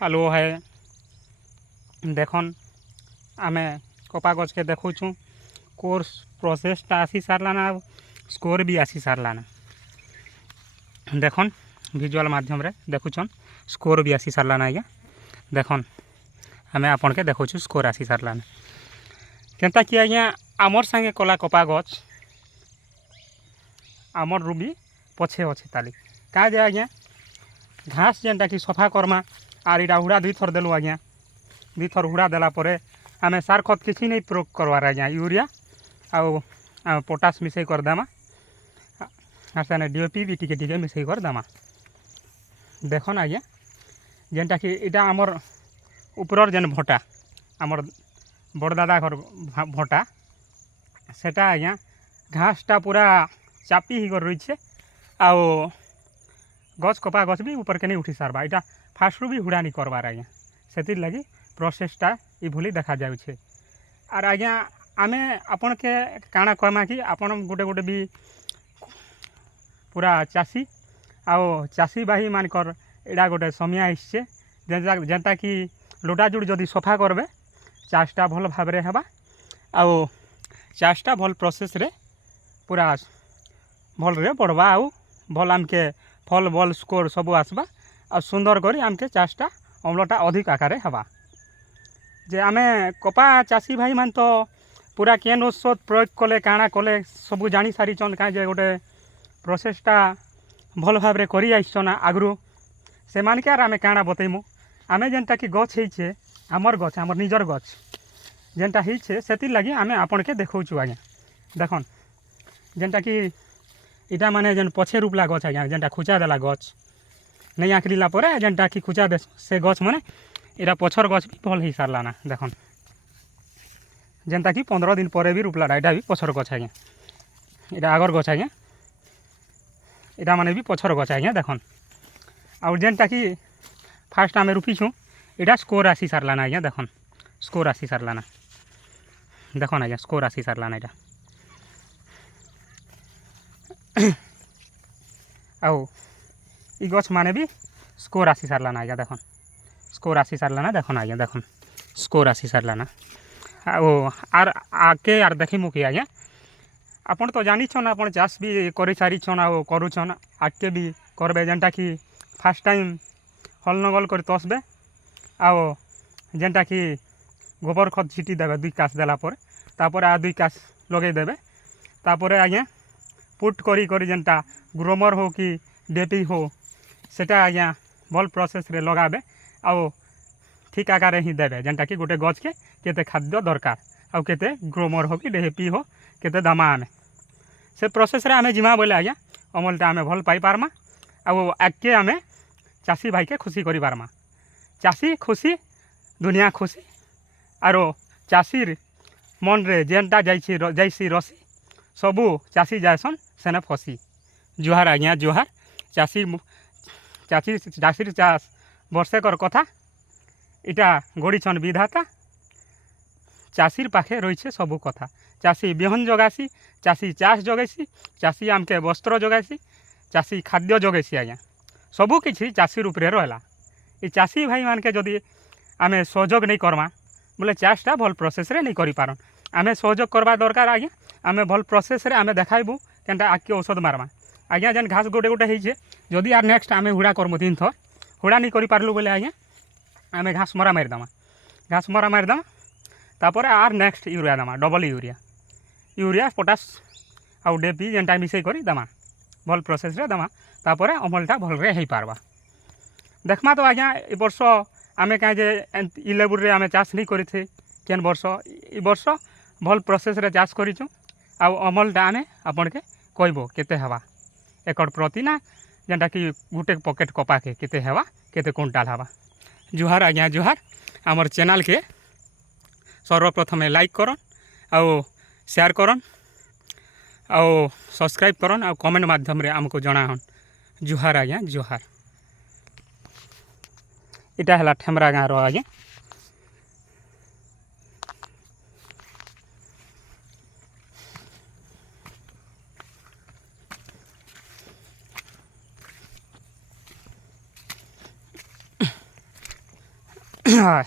hello ହେ ଦେଖନ୍ ଆମେ କପା ଗଛକେ ଦେଖୁଛୁଁ କୋର୍ସ ପ୍ରୋସେସଟା ଆସି ସାରିଲାନା ଆଉ ସ୍କୋର ବି ଆସି ସାରିଲାନା ଦେଖନ୍ ଭିଜୁଆଲ୍ ମାଧ୍ୟମରେ ଦେଖୁଛନ୍ ସ୍କୋର ବି ଆସି ସାରିଲାନା ଆଜ୍ଞା ଦେଖନ୍ ଆମେ ଆପଣକେ ଦେଖୁଛୁ ସ୍କୋର ଆସି ସାରିଲାନା କେନ୍ତା କି ଆଜ୍ଞା ଆମର୍ ସାଙ୍ଗେ କଲା କପା ଗଛ ଆମର୍ ରୁ ବି ପଛେ ଅଛେ ତାଲି କାଁ ଯେ ଆଜ୍ଞା ଘାସ ଯେନ୍ଟା कि सफा करमा आर इटा हुड़ा दुई थर देलु आज्ञा दुई थर हुड़ा देला परे आमे सार खत किसी नहीं प्रयोग करवार आज्ञा यूरिया आउ पोटास मिसई कर देमा आर सेने डीएपी भी टिके टिके मिसई कर देमा देखन आज्ञा जेनटा कि इटा आमर उपरर जेन भटा आमर बड़दादा घर भटा सेटा आज्ञा घासटा पूरा चापी ही कर रही है आउ गछ कपा गछ भी ऊपर के नहीं उठी सारबा इटा फास्ट रू भी हुड़ा नहीं करवार आज्ञा से लगी प्रोसेसटा इभली देखा जाउछे आर आज्ञा आमे आपन के काना कहमा कि आपन गोटे गोटे भी पूरा चासी आउ चासी बाही मानकर एडा गोटे समय आइछे जेनता कि लोटा जुड़ जदि सफा करबे चाषटा भल भाव रे हेबा आउ चाषटा भल प्रोसेस रे पूरा भल रे बढ़वा आउ भल आमके फल बल स्कोर सब आसबा आ सुंदर करी आमके चाषटा अम्लटा अधिक आकार हेबा जे आमे कपा चासी भाई मान तो पूरा केन औषध प्रयोग कले काଣା कले सब जानी सारिछन का जे गोटे प्रोसेसटा भल भाव रे करी आइछन आगरू से मानके आर आमे काଣା बतैमु आमे जेनटा कि गछ हेइछे आमर गछ आमर निजर गछ जेनटा हेइछे सेति लागि आमे आपन के देखौछु आज्ञा देखन जेनटा कि इटा माने जेन पछे रूपला गछ आज्ञा जेनटा खुचा देला गछ नहीं आंकड़ीला परे जेनटा कि खुचा दे से गछ माने इटा पछर गछ भी भल हो सारलाना देखन जेनटा कि 15 दिन पर भी रूपलाटा इटा भी पछर गछ आज्ञा इटा आगर गछ आज्ञा इटा माने भी पछर गछ आज्ञा देखन आउ जेनटा कि फास्ट आमे रूपीछुँ इटा स्कोर आसी सारलाना आज्ञा देखन स्कोर आसी सारलाना देखन आज्ञा स्कोर आसी सारलाना इटा आउ इ गछ माने भी स्कोर आसी सारलाना आज्ञा देखन स्कोर आसी सारलाना देखन आज्ञा देखन स्कोर आसी सारलाना आउ आर आके आर देखिमु कि आज्ञा आपन तो जानिछन आपन चाष भी करि सारिछन आउ करूछन आके भी करबे जेनटा कि फास्ट टाइम हल नगल कर तसबे आउ जेनटा कि गोबर खत छिटी देबे 2 कास देला पर तापर आ 2 कास लगे देबे तापर आज्ञा पुट करी करी जेनटा ग्रोमर हो कि डेपी हो सेटा आज्ञा भल प्रोसेस रे लगाबे आउ ठीक आकार ही देबे जेनटा कि गोटे गछ के केते खाद्य दरकार आउ केते ग्रोमर हो कि डेपी हो केते दामा आमे से प्रोसेस रे आमे जिमा बोले आज्ञा अमलटा आमे भल पाई पारमा आउ आके आमे चासी भाई के खुशी करि पारमा चासी खुशी दुनिया खुशी आरो चासीर मन रे जेनटा जाइसी रसी सबू चासी जायसन सेने फसी जुहार आज्ञा जुहार चाषीर चाष वर्षेकर कथा इटा गढ़ीछन विधाता चाषीर पाखे रही सबू कथा चाषी बिहन जगासी चाषी चाष जगैसी चाषी आमके वस्त्र जगासी चाषी खाद्य जगैसी आज्ञा सबू किछि चाषी रूपरे रहला ये चाषी भाई मान के जदि आमे सहयोग नहीं करमा बोले चाषटा भल प्रोसेस रे नहीं करि पारन आमे सहयोग करबा दरकार आज्ञा आमे भल प्रोसेस रे आमे देखाइबू केनटा आके औषध मारमा आज्ञा जेन घास गोटे गोटे होइछे जदि आर नेक्स्ट आमे हुड़ा करमु 3 थर हुड़ा नहीं करि पारलु बोले आज्ञा आमे घास मरा मारि दमा तापर आर नेक्स्ट यूरिया दमा डबल यूरिया पोटास आउ डेपी जेनटा मिसई करी दमा भल प्रोसेस रे दमा तापर अमलटा भल रे हेई पारबा देखमा तो आज्ञा ए वर्ष आमे काहे जे इ लेवल रे आमे चाष नहीं करिथे केन वर्ष इ वर्ष भल प्रोसेस रे चाष करिछु आउ अमलटा आमे आपन के कहबो केते हवा एकड़ प्रति ना जेनटा कि गुटे पॉकेट कपा के केते हेवा केते कुंटाल हवा जुहार आज्ञा जुहार आमर चैनल के सर्वप्रथम लाइक करन आउ शेयर करन आउ सब्सक्राइब करन आउ कमेंट माध्यम रे हमको जणाहन जुहार आज्ञा जुहार इटा हला ठेमरा गाँ रो आज्ञा হয়